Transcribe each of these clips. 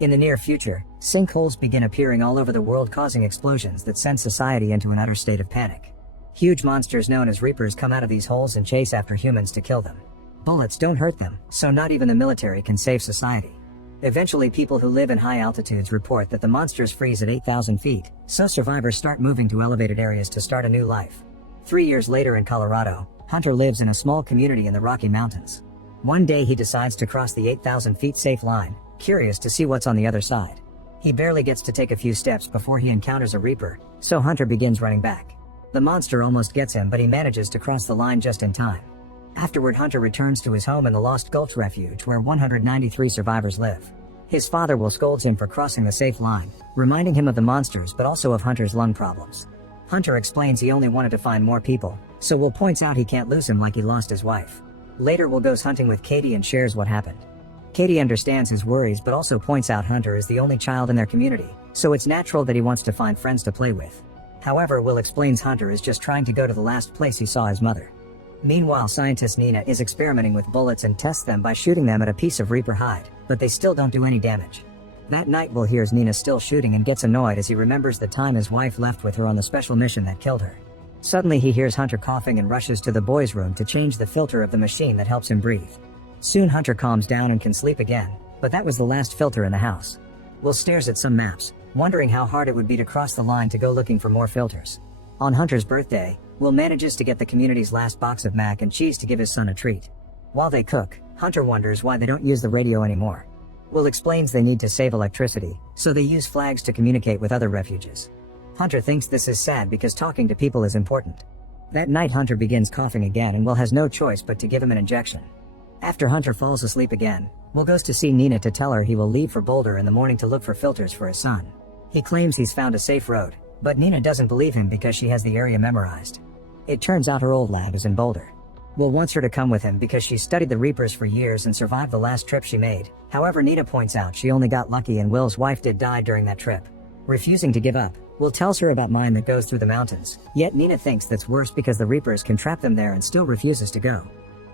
In the near future, sinkholes begin appearing all over the world, causing explosions that send society into an utter state of panic. Huge monsters known as reapers come out of these holes and chase after humans to kill them. Bullets don't hurt them, so not even the military can save society. Eventually, people who live in high altitudes report that the monsters freeze at 8,000 feet, so survivors start moving to elevated areas to start a new life. 3 years later in Colorado, Hunter lives in a small community in the Rocky Mountains. One day he decides to cross the 8,000 feet safe line, curious to see what's on the other side. He barely gets to take a few steps before he encounters a reaper, so Hunter begins running back. The monster almost gets him, but he manages to cross the line just in time. Afterward, Hunter returns to his home in the Lost Gulch Refuge where 193 survivors live. His father will scold him for crossing the safe line, reminding him of the monsters but also of Hunter's lung problems. Hunter explains he only wanted to find more people, so Will points out he can't lose him like he lost his wife. Later, Will goes hunting with Katie and shares what happened. Katie understands his worries but also points out Hunter is the only child in their community, so it's natural that he wants to find friends to play with. However, Will explains Hunter is just trying to go to the last place he saw his mother. Meanwhile, scientist Nina is experimenting with bullets and tests them by shooting them at a piece of reaper hide, but they still don't do any damage. That night, Will hears Nina still shooting and gets annoyed as he remembers the time his wife left with her on the special mission that killed her. Suddenly he hears Hunter coughing and rushes to the boys' room to change the filter of the machine that helps him breathe. Soon Hunter calms down and can sleep again, but that was the last filter in the house. Will stares at some maps, wondering how hard it would be to cross the line to go looking for more filters. On Hunter's birthday, Will manages to get the community's last box of mac and cheese to give his son a treat. While they cook, Hunter wonders why they don't use the radio anymore. Will explains they need to save electricity, so they use flags to communicate with other refuges. Hunter thinks this is sad because talking to people is important. That night, Hunter begins coughing again and Will has no choice but to give him an injection. After Hunter falls asleep again, Will goes to see Nina to tell her he will leave for Boulder in the morning to look for filters for his son. He claims he's found a safe road, but Nina doesn't believe him because she has the area memorized. It turns out her old lab is in Boulder. Will wants her to come with him because she studied the Reapers for years and survived the last trip she made. However, Nina points out she only got lucky and Will's wife did die during that trip. Refusing to give up, Will tells her about mine that goes through the mountains, yet Nina thinks that's worse because the Reapers can trap them there and still refuses to go.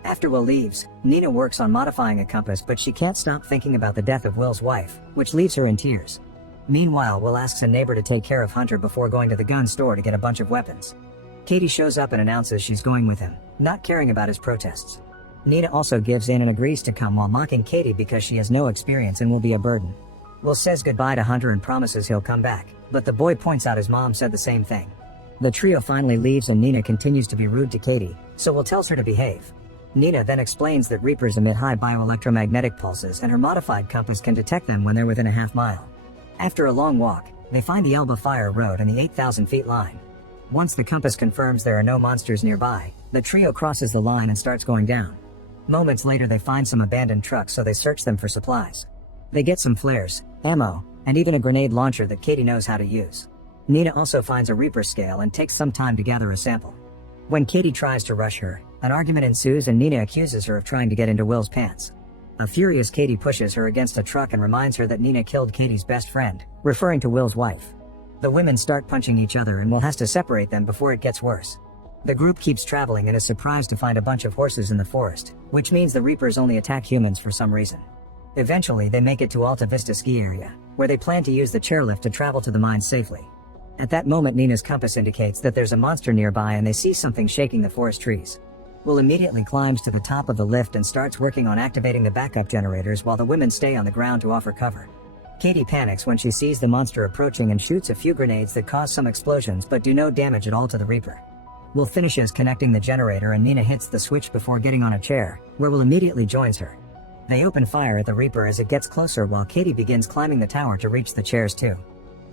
After Will leaves, Nina works on modifying a compass, but she can't stop thinking about the death of Will's wife, which leaves her in tears. Meanwhile, Will asks a neighbor to take care of Hunter before going to the gun store to get a bunch of weapons. Katie shows up and announces she's going with him, not caring about his protests. Nina also gives in and agrees to come while mocking Katie because she has no experience and will be a burden. Will says goodbye to Hunter and promises he'll come back, but the boy points out his mom said the same thing. The trio finally leaves and Nina continues to be rude to Katie, so Will tells her to behave. Nina then explains that Reapers emit high bioelectromagnetic pulses and her modified compass can detect them when they're within a half mile. After a long walk, they find the Elba Fire Road and the 8,000 feet line. Once the compass confirms there are no monsters nearby, the trio crosses the line and starts going down. Moments later they find some abandoned trucks, so they search them for supplies. They get some flares, ammo, and even a grenade launcher that Katie knows how to use. Nina also finds a Reaper scale and takes some time to gather a sample. When Katie tries to rush her, an argument ensues and Nina accuses her of trying to get into Will's pants. A furious Katie pushes her against a truck and reminds her that Nina killed Katie's best friend, referring to Will's wife. The women start punching each other and Will has to separate them before it gets worse. The group keeps traveling and is surprised to find a bunch of horses in the forest, which means the Reapers only attack humans for some reason. Eventually they make it to Alta Vista ski area, where they plan to use the chairlift to travel to the mines safely. At that moment Nina's compass indicates that there's a monster nearby and they see something shaking the forest trees. Will immediately climbs to the top of the lift and starts working on activating the backup generators while the women stay on the ground to offer cover. Katie panics when she sees the monster approaching and shoots a few grenades that cause some explosions but do no damage at all to the Reaper. Will finishes connecting the generator and Nina hits the switch before getting on a chair, where Will immediately joins her. They open fire at the Reaper as it gets closer while Katie begins climbing the tower to reach the chairs too.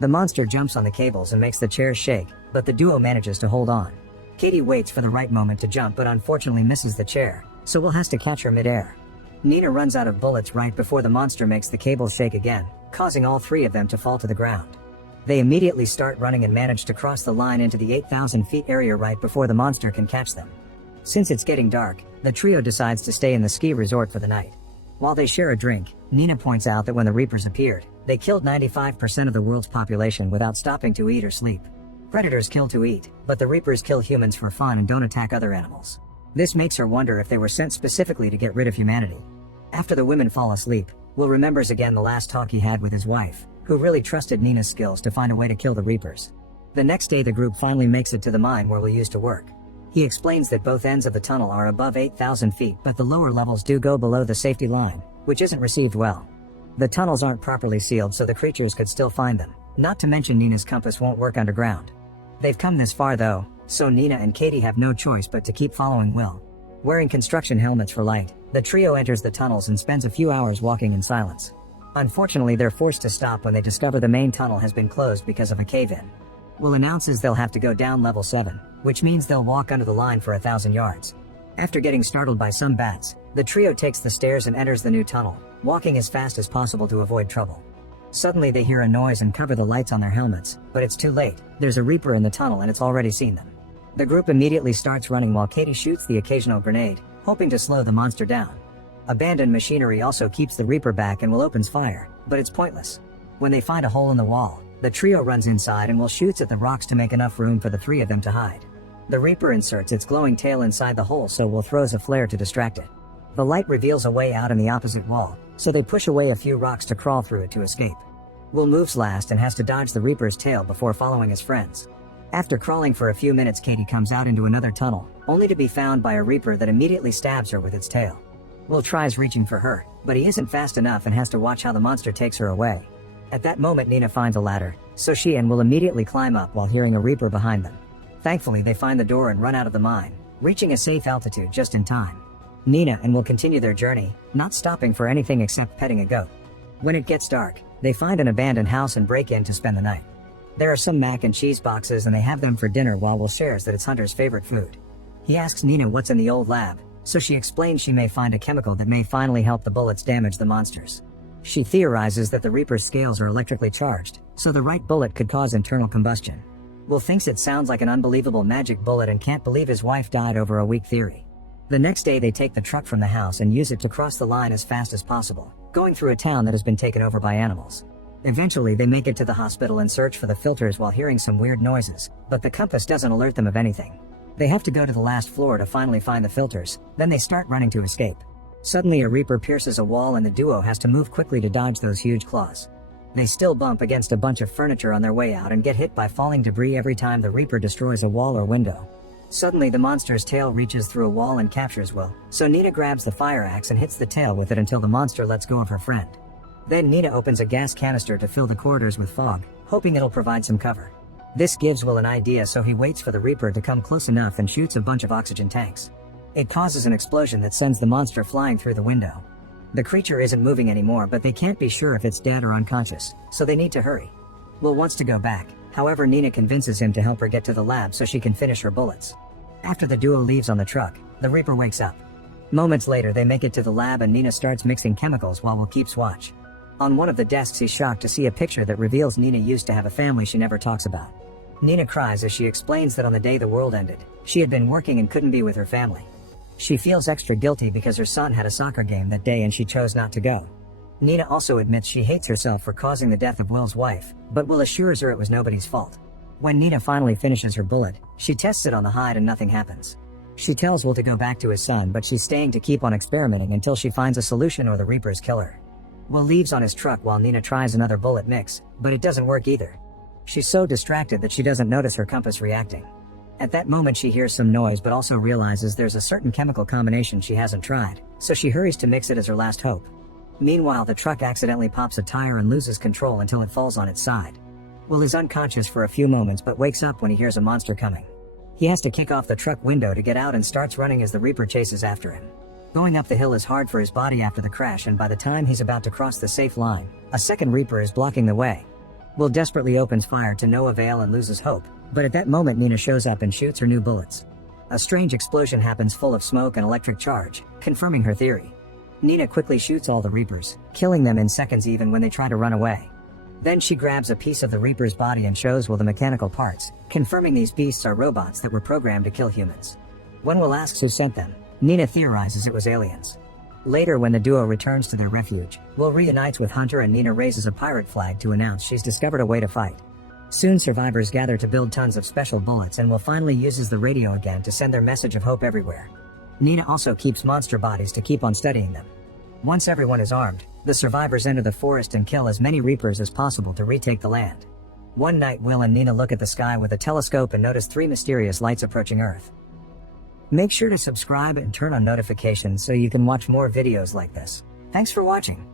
The monster jumps on the cables and makes the chairs shake, but the duo manages to hold on. Katie waits for the right moment to jump but unfortunately misses the chair, so Will has to catch her midair. Nina runs out of bullets right before the monster makes the cables shake again, causing all three of them to fall to the ground. They immediately start running and manage to cross the line into the 8,000 feet area right before the monster can catch them. Since it's getting dark, the trio decides to stay in the ski resort for the night. While they share a drink, Nina points out that when the Reapers appeared, they killed 95% of the world's population without stopping to eat or sleep. Predators kill to eat, but the Reapers kill humans for fun and don't attack other animals. This makes her wonder if they were sent specifically to get rid of humanity. After the women fall asleep, Will remembers again the last talk he had with his wife, who really trusted Nina's skills to find a way to kill the Reapers. The next day the group finally makes it to the mine where Will used to work. He explains that both ends of the tunnel are above 8,000 feet, but the lower levels do go below the safety line, which isn't received well. The tunnels aren't properly sealed so the creatures could still find them, not to mention Nina's compass won't work underground. They've come this far though, so Nina and Katie have no choice but to keep following Will. Wearing construction helmets for light, the trio enters the tunnels and spends a few hours walking in silence. Unfortunately, they're forced to stop when they discover the main tunnel has been closed because of a cave-in. Will announces they'll have to go down level 7, which means they'll walk under the line for 1,000 yards. After getting startled by some bats, the trio takes the stairs and enters the new tunnel, walking as fast as possible to avoid trouble. Suddenly they hear a noise and cover the lights on their helmets, but it's too late. There's a Reaper in the tunnel and it's already seen them. The group immediately starts running while Katie shoots the occasional grenade, hoping to slow the monster down. Abandoned machinery also keeps the Reaper back and Will opens fire, but it's pointless. When they find a hole in the wall, the trio runs inside and Will shoots at the rocks to make enough room for the three of them to hide. The Reaper inserts its glowing tail inside the hole so Will throws a flare to distract it. The light reveals a way out in the opposite wall, so they push away a few rocks to crawl through it to escape. Will moves last and has to dodge the Reaper's tail before following his friends. After crawling for a few minutes, Katie comes out into another tunnel, only to be found by a Reaper that immediately stabs her with its tail. Will tries reaching for her, but he isn't fast enough and has to watch how the monster takes her away. At that moment Nina finds a ladder, so she and Will immediately climb up while hearing a Reaper behind them. Thankfully they find the door and run out of the mine, reaching a safe altitude just in time. Nina and Will continue their journey, not stopping for anything except petting a goat. When it gets dark, they find an abandoned house and break in to spend the night. There are some mac and cheese boxes and they have them for dinner while Will shares that it's Hunter's favorite food. He asks Nina what's in the old lab, so she explains she may find a chemical that may finally help the bullets damage the monsters. She theorizes that the Reaper's scales are electrically charged, so the right bullet could cause internal combustion. Will thinks it sounds like an unbelievable magic bullet and can't believe his wife died over a weak theory. The next day they take the truck from the house and use it to cross the line as fast as possible, going through a town that has been taken over by animals. Eventually they make it to the hospital and search for the filters while hearing some weird noises, but the compass doesn't alert them of anything. They have to go to the last floor to finally find the filters, then they start running to escape. Suddenly a Reaper pierces a wall and the duo has to move quickly to dodge those huge claws. They still bump against a bunch of furniture on their way out and get hit by falling debris every time the Reaper destroys a wall or window. Suddenly the monster's tail reaches through a wall and captures Will, so Nina grabs the fire axe and hits the tail with it until the monster lets go of her friend. Then Nina opens a gas canister to fill the corridors with fog, hoping it'll provide some cover. This gives Will an idea, so he waits for the Reaper to come close enough and shoots a bunch of oxygen tanks. It causes an explosion that sends the monster flying through the window. The creature isn't moving anymore, but they can't be sure if it's dead or unconscious, so they need to hurry. Will wants to go back, however Nina convinces him to help her get to the lab so she can finish her bullets. After the duo leaves on the truck, the Reaper wakes up. Moments later they make it to the lab and Nina starts mixing chemicals while Will keeps watch. On one of the desks he's shocked to see a picture that reveals Nina used to have a family she never talks about. Nina cries as she explains that on the day the world ended, she had been working and couldn't be with her family. She feels extra guilty because her son had a soccer game that day and she chose not to go. Nina also admits she hates herself for causing the death of Will's wife, but Will assures her it was nobody's fault. When Nina finally finishes her bullet, she tests it on the hide and nothing happens. She tells Will to go back to his son, but she's staying to keep on experimenting until she finds a solution or the Reapers kill her. Will leaves on his truck while Nina tries another bullet mix, but it doesn't work either. She's so distracted that she doesn't notice her compass reacting. At that moment she hears some noise but also realizes there's a certain chemical combination she hasn't tried, so she hurries to mix it as her last hope. Meanwhile the truck accidentally pops a tire and loses control until it falls on its side. Will is unconscious for a few moments but wakes up when he hears a monster coming. He has to kick off the truck window to get out and starts running as the Reaper chases after him. Going up the hill is hard for his body after the crash, and by the time he's about to cross the safe line, a second Reaper is blocking the way. Will desperately opens fire to no avail and loses hope, but at that moment Nina shows up and shoots her new bullets. A strange explosion happens full of smoke and electric charge, confirming her theory. Nina quickly shoots all the Reapers, killing them in seconds even when they try to run away. Then she grabs a piece of the Reaper's body and shows Will the mechanical parts, confirming these beasts are robots that were programmed to kill humans. When Will asks who sent them, Nina theorizes it was aliens. Later when the duo returns to their refuge, Will reunites with Hunter and Nina raises a pirate flag to announce she's discovered a way to fight. Soon survivors gather to build tons of special bullets and Will finally uses the radio again to send their message of hope everywhere. Nina also keeps monster bodies to keep on studying them. Once everyone is armed, The survivors enter the forest and kill as many Reapers as possible to retake the land. One night, Will and Nina look at the sky with a telescope and notice 3 mysterious lights approaching Earth. Make sure to subscribe and turn on notifications so you can watch more videos like this. Thanks for watching.